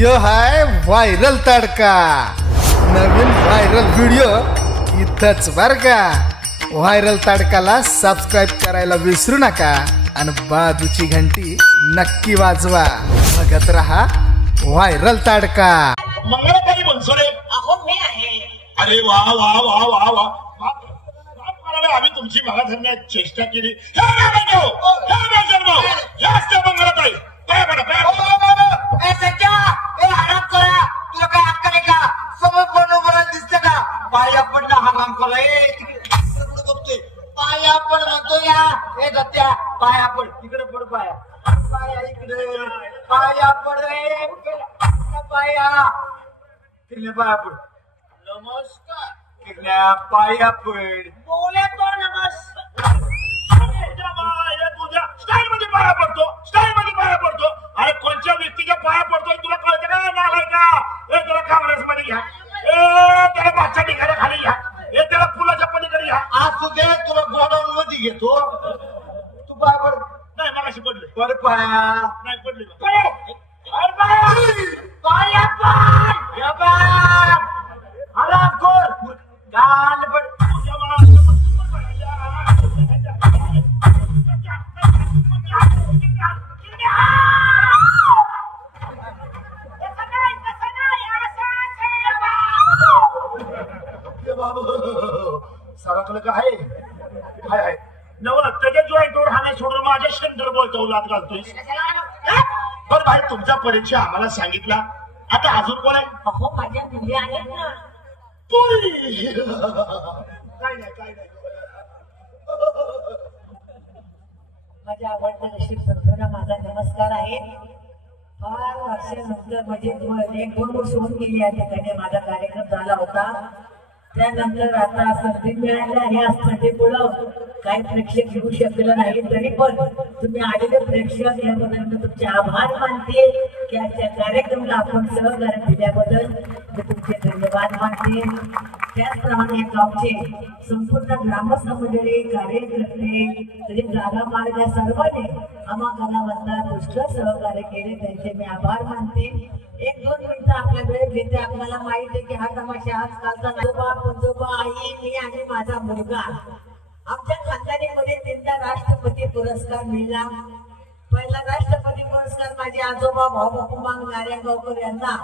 यो हाय viral तडका. नवीन viral video इथंच बर का. व्हायरल तडकाला सबस्क्राईब करायला विसरू नका आणि बाजूची घंटी नक्की वाजवा. बघत रहा व्हायरल तडका. मंगळाकारी बनसोडे अहो मी आहे. अरे वा वा वा वा वा. बाप- आम्ही तुमची मागा धरण्यात चेष्टा केली. हे रामाभाऊ, हे राजाभाऊ, हे असते मंगळाताई. पाया पडा, तिकडे पाया पड नमस्कार तिकडे का आहे. हाय हाय. नव त्याच्या जॉईंटवर हाणे सोडून माझ्या शेंटर बोलतो लात घालतोय. बरं भाई तुमचा परिचय आम्हाला सांगितला आता अजून कोण आहे? अहो माझ्या मुली आहेत ना. पुरी! काय नाही काय नाही. माझ्या आवडत्या संतना माझा नमस्कार आहे. फार वर्षानंतर म्हणजे दोन वर्ष होऊन गेली या ठिकाणी माझा कार्यक्रम झाला होता. त्यानंतर आता संधी मिळाली आहे आज संधीमुळं काही प्रेक्षक येऊ शकलं नाही. तरी पण तुम्ही आलेले प्रेक्षक याबद्दल मी तुमचे आभार मानते. की आजच्या कार्यक्रमाला आपण सहकार्य दिल्याबद्दल मी तुमचे धन्यवाद मानते. त्याचप्रमाणे या गावचे संपूर्ण ग्रामस्थ मंडळी कार्यकर्ते तरी जागा मार्ग या सर्वांनी आम्हा कलावंता पुष्कळ सहकार्य केले. त्यांचे मी आभार मानते. एक दोन मिनिटं आपल्या वेळ घेते आपल्याला माहीत आहे की हा तमाशा आजकालचा आजोबा पंजोबा आई मी आणि माझा मुलगा. आमच्या खानदानीमध्ये तीनदा राष्ट्रपती पुरस्कार मिळाला. पहिला राष्ट्रपती पुरस्कार माझे आजोबा भाऊ मांग नारायणगावकर यांना.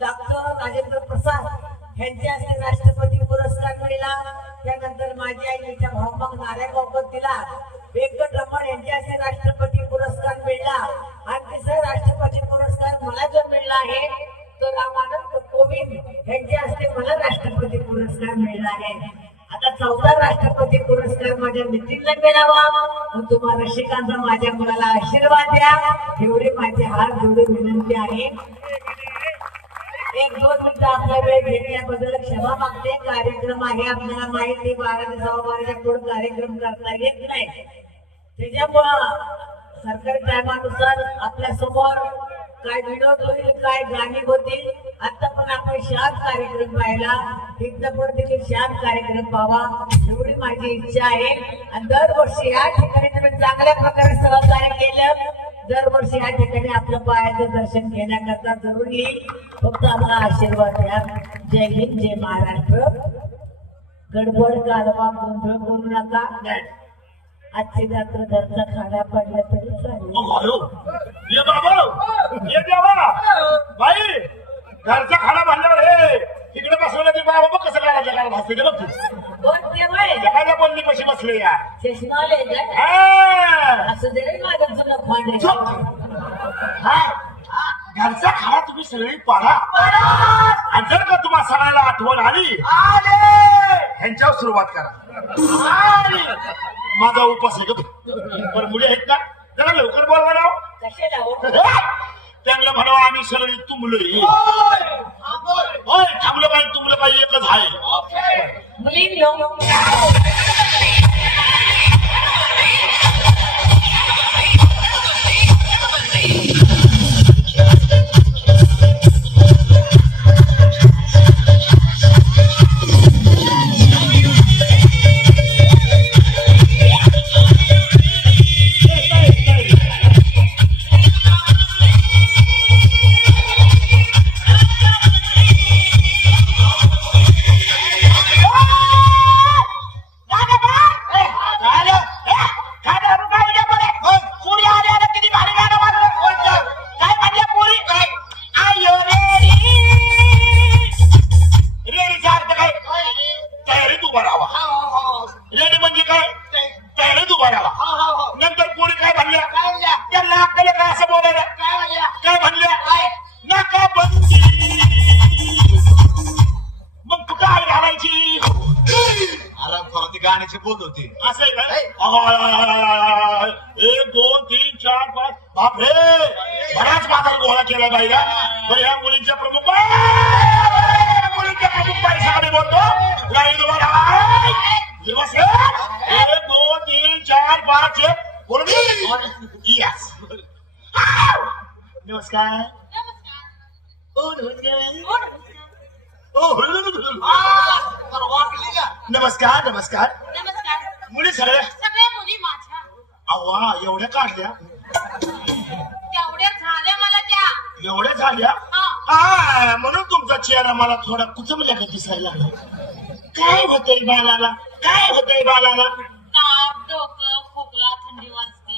डॉक्टर राजेंद्र प्रसाद यांच्या हस्ते राष्ट्रपती पुरस्कार मिळाला. त्यानंतर माझी आई यांच्या भाऊबाग नारायणगावकर तिला व्यंकटरमण यांच्या हस्ते राष्ट्रपती पुरस्कार मिळाला. आणि तिसरा राष्ट्रपती पुरस्कार मला जो मिळाला आहे रामानंद कोविंद यांच्या हस्ते मला राष्ट्रपती पुरस्कार मिळाला आहे. आता चौथा राष्ट्रपती पुरस्कार माझ्या मित्रांना मिळावा. मग तुम्हाला रसिकांचा माझ्या मुलाला आशीर्वाद द्या. एवढे माझे हात जोडून विनंती आहे. एक दोन मिनिटं आपला वेळ घेतल्याबद्दल क्षमा मागते. कार्यक्रम आहे आपल्याला माहिती बारा ते सव्वा बाराच्या पुढे कार्यक्रम करता येत नाही. त्याच्यामुळं सरकारी टायमानुसार आपल्यासमोर काय विनोद होईल काय गाणी होतील आता पण आपण शांत कार्यक्रम पाहिला तिथं पण देखील शांत कार्यक्रम पाहावा एवढी माझी इच्छा आहे. आणि दरवर्षी या ठिकाणी तुम्ही चांगल्या प्रकारे सहकार्य केलं दरवर्षी या ठिकाणी आपलं पायाचं दर्शन घेण्याकरता जरूर. येईल फक्त आम्हाला आशीर्वाद द्या. जय हिंद जय महाराष्ट्र. गडबड कालवा गोंधळ करू नका. आजची रात्र घरचा खाना पडला तरी चालेल अयो, ये बाबा ये देवा बाई घरचा खाना बांधल्यावर हे तिकडे बसवलं ते बाबा बघ कसं जगाला भासते ते बघ तू. ते? जगाला बोलली कशी बसले या? हा. हा. घरचा खाना तुम्ही सगळी पाडा. आणि जर का तुम्हाला सणाला आठवण आली ह्यांच्यावर सुरुवात करा. माझा उपास आहे का पण मुली आहेत का? जरा लवकर बोलवा ना हो. हो? त्यांना म्हणावं आम्ही सगळी तुंबलोय. होय थांबलं पाहिजे तुंबलं पाहिजे एकच आहे. चार पाच छे. बोल यस नमस्कार. ओ नमस्कार नमस्कार नमस्कार. नमस्कार. मुली सगळ्या? सगळ्या मुली माझ्या. अव्वा एवढ्या काढल्या? तेवढ्या झाल्या मला त्या. एवढ्या झाल्या? हा. हा म्हणून तुमचा चेहरा मला थोडा कुचमल्या का दिसायला लागला. काय होतंय बालाला काय होतंय बालाला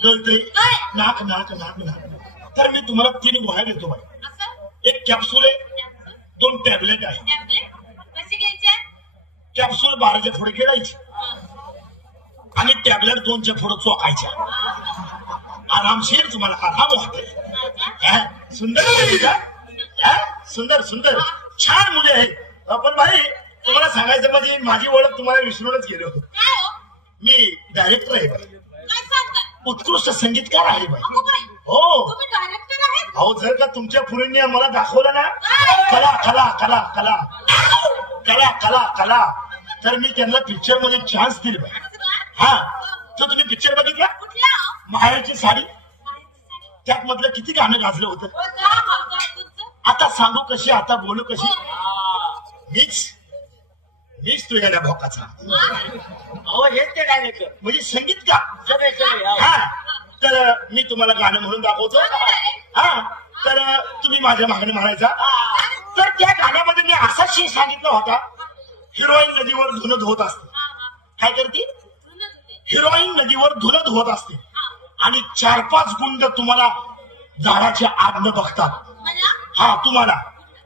थंडी काय? नाक नाक नाक नाक. तर मी तुम्हाला तीन गोळ्या देतो बाई. एक कॅप्सूल आहे दोन टॅबलेट आहे. कॅप्सूल बाराच्या पुढे गिळायची आणि टॅबलेट दोनच्या पुढे चोकायच्या आरामशीर तुम्हाला आराम होतोय सुंदर मुली का? हा? सुंदर सुंदर. छान मुली आहेत. अ, पण भाई तुम्हाला सांगायचं म्हणजे माझी ओळख तुम्हाला विसरूनच गेलो. हो? मी डायरेक्टर आहे बाई. उत्कृष्ट संगीतकार आहे बाई. हो. अहो जर का तुमच्या पुरीने मला दाखवलं ना कला कला कला कला. कला कला कला. तर मी त्यांना पिक्चरमध्ये चान्स दिल बाई. काय? हा. तर तुम्ही पिक्चर बघितला? हो? माहेरची साडी. त्यात मधलं किती गाणं गाजलं होतं? हो, हो. आता सांगू कशी आता बोलू कशी? मीच. मीच तू याला भोकाचा अहो हेच ते डायरेक्टर म्हणजे संगीत का? सगळे सगळे हो. हा. तर मी तुम्हाला गाणं म्हणून दाखवतो. हा. तर तुम्ही माझ्या मागणी म्हणायचा. तर त्या गाण्यामध्ये मी असा शी सांगितला होता हिरोईन नदीवर धुन धुवत असते. काय करते. हिरोईन नदीवर धुन धुवत असते. हा. आणि चार पाच गुंड तुम्हाला झाडाच्या आडनं बघतात. मला? हा तुम्हाला.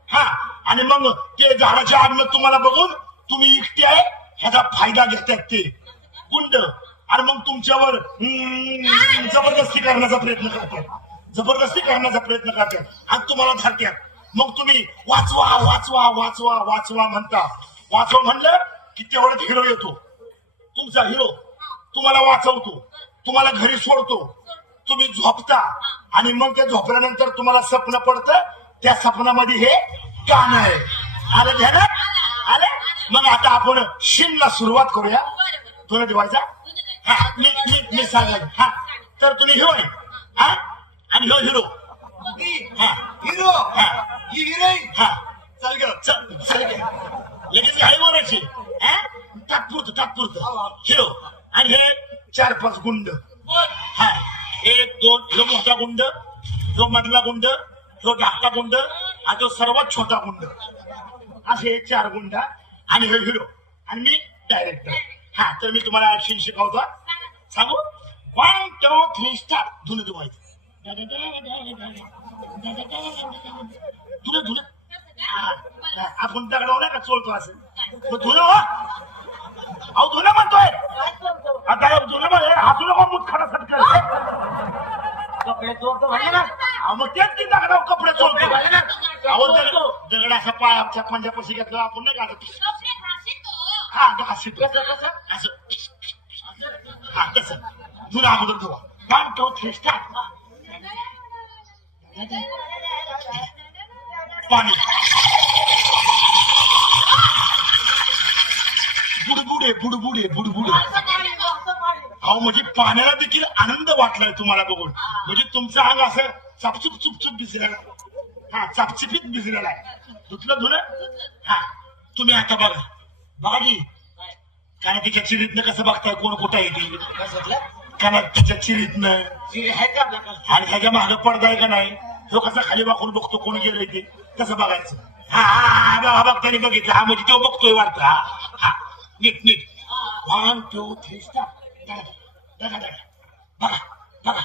हा. आणि मग ते झाडाच्या आडनं तुम्हाला बघून तुम्ही एकटे आहे ह्याचा फायदा घेतात ते. गुंड. आणि मग तुमच्यावर हम्म, जबरदस्ती करण्याचा प्रयत्न करतात जबरदस्ती करण्याचा प्रयत्न करतात आणि तुम्हाला धरतात मग तुम्ही वाचवा वाचवा वाचवा वाचवा म्हणता. वाचवा म्हणलं की तेवढ्यात हिरो येतो. तुमचा हिरो तुम्हाला वाचवतो. तुम्हाला घरी सोडतो. तुम्ही झोपता. आणि मग त्या झोपल्यानंतर तुम्हाला स्वप्न पडतं. त्या स्वप्नामध्ये हे गाणं आहे. आलं ध्यानात? आलं? मग आता आपण शिनला सुरुवात करूया. तुला धुते. हा मी मी मी सांगायचं हा तर तुम्ही हिरोईन. हा? आणि ह्यो हिरो. हा. हिरो? हा. ही हिरोईन? हा. चल ग. चल चल. लगेच गाडी बोलायची. हा? तात्पुरतं तात्पुरतं. हिरो. आणि हे चार पाच गुंड. हा. एक दोन जो मोठा गुंड जो मधला गुंड जो धाकटा गुंड आणि जो सर्वात छोटा गुंड. असे चार गुंड आणि हे हिरो आणि मी डायरेक्टर हा तर मी तुम्हाला ऍक्शन शिकवतो सांगू वन टू थ्री स्टार धुन धुवायचं धुलं धुलं आपण दगडावर नाही का चोळतो असं धुलं हो अहो धुलं म्हणतोय आता धुलं म्हणजे हसू नको मूत खडा सटकर कपडे चोळतो म्हणजे ना मग तेच की दगडावर कपडे चोळतो म्हणजे ना. अहो दगड असा पाय आमच्या पंजापाशी घेतला आपण नाही घाशीत हो. हा कसं कसं? असं. हा तसं. धुन अगोदर धुवा. वन टू थ्री पाणी. बुडबुडे बुडबुडे बुडबुडे. अहो म्हणजे पाण्याला देखील आनंद वाटलाय तुम्हाला बघून. म्हणजे तुमचं अंग असं चापचूप चुपचूप भिजलेलं. हा चापचिपीत भिजलेला आहे. धुतलं धुलं हा. तुम्ही आता बघा. बघा की कारण तिच्या चिरीतनं कसं बघताय? कोण कुठं येते कारण तिच्या चिरीतनं. आणि ह्याच्या मागं पडदा आहे का नाही? तो कसा खाली वाकून बघतो कोण गेलंय ते? तसं बघायचं. हा हा हा बघा बघ बघितलं. हा म्हणजे तो बघतोय वाटत. हा हा. नीट नीट. वन टू थ्री स्टार बघा बघा बघा.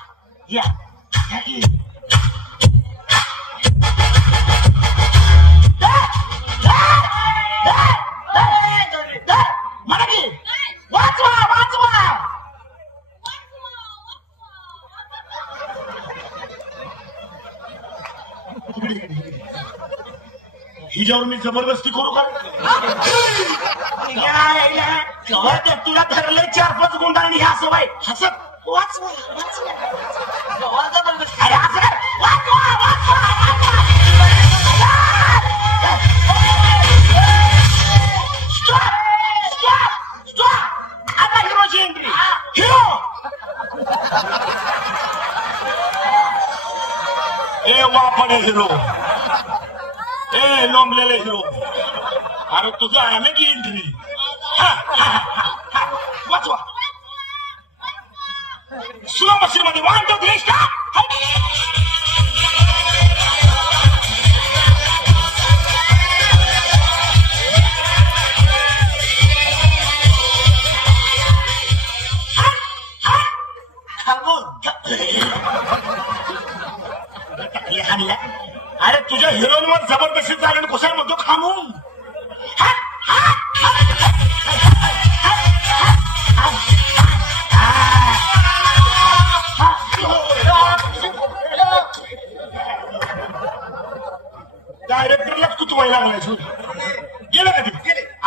या. हिच्यावर मी जबरदस्ती करू का? या, केव्हा ते तुला धरले चार पाच गुंडांनी हे असं बाई हसत वाच जबरदस्ती हिरो ए लोंबलेले हिरो अरे तुझं आहे ना की एंट्री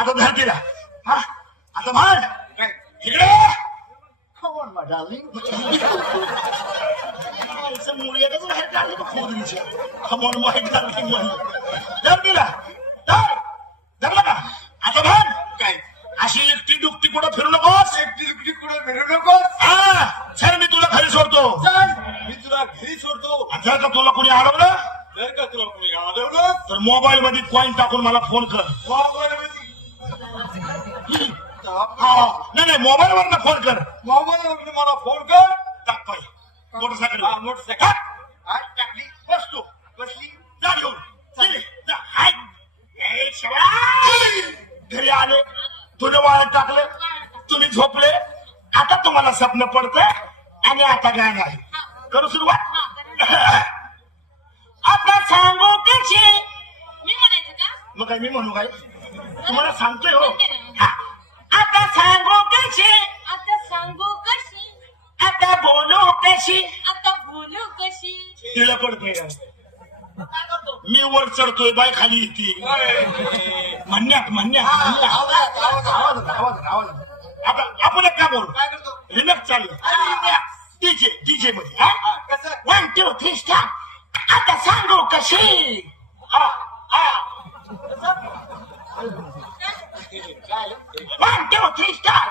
आता धर केला हा आता म्हण इकडे मा डार्लिंग आईचं मुळ्यातच बाहेर काढलं तो खोदरीच्या. खमोन माहीत लागली म्हण. धर दिला. धर. धरलं का? आता म्हण. काय अशी एकटी कुठं फिरू नकोस एकटी कुठे फिरू नकोस हा सर मी तुला घरी सोडतो चल मी तुला घरी सोडतो आणि जर का तुला कोणी अडवलं जर का तुला कोणी आढळलं तर मोबाईल मध्ये कॉईन टाकून मला फोन कर. नाही नाही मोबाईल वरनं फोन कर. मोबाईलवरती मला फोन कर. टाक पाय मोटरसायकल हा, मोटरसायकल. आज टाकली बस तू बसली. जा घेऊन. गेले. जा. हाय. ए, शेवळा. घरी आले. तुझं वाळत टाकलं. तुम्ही झोपले. आता तुम्हाला स्वप्न पडतंय आणि आता गाणं आहे. करू सुरुवात? आता सांगू कशी? मी म्हणायचं का? मग काय मी म्हणू काय? तुम्हाला सांगतोय हो. सांगू कशी? आता सांगू कशी? आता बोलू कशी? आता बोलू कशी? तिला पडतोय का? मी वर चढतोय बाय खाली येते. म्हणण्यात म्हणण्यात आपण एक काय बोलू काय करतो? रिमॅक्स चालू डीजे डीजे मध्ये हा? कसं? वन टू थ्री स्टार आता सांगू कशी? हा हा. One, two, three, start.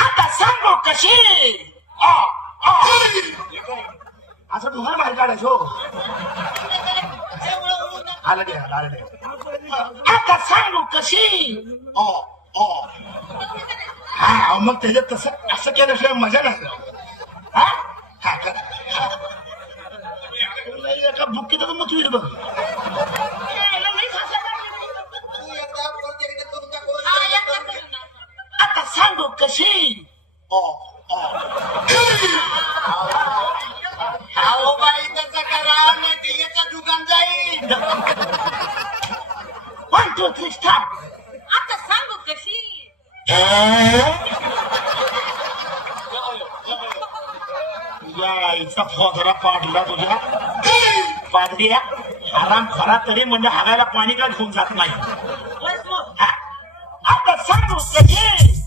आता सांगू कशी हा हा असं दुसरं बाहेर काढायचं हो आलं दे आलं दे आता सांगू कशी ओ ओ हा अहो, मग त्याच्यात तसं असं केल्याशिवाय मजा नाही हा हा कर हा. नाही, एका मग तुझी बघ तू एकदा बोलते की नाही, तुमचा कोण हा, करतो? एकदा करू ना. आता सांगू कशी ओ ओ अहो बाई तसं करा नाही ते याचं दुकान जाईल वन टू थ्री स्टार आता सांगू कशी या आईचा फोदरा पाडला तुझ्या पाडल्या आराम खरा तरी म्हणजे हागायला पाणी का घेऊन जात नाही. आता सांगू कशी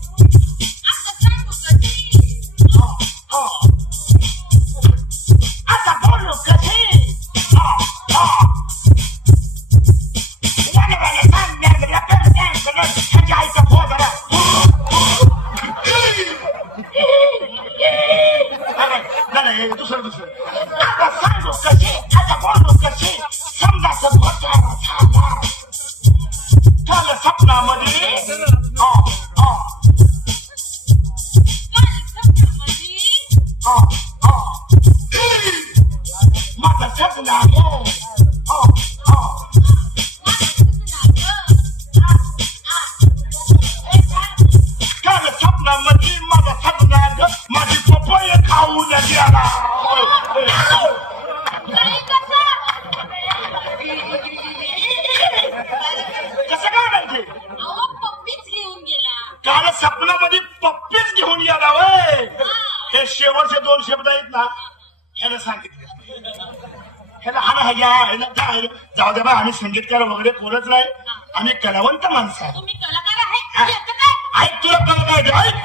ना ह्यानं सांगितले. ह्याला हा ह्या ह्याला ह्याला. जाऊ दे बा आम्ही संगीतकार वगैरे बोलत नाही. आम्ही कलावंत माणसं आहे. तुम्ही कलाकार आहे? काय? ऐक तुला कळत आहे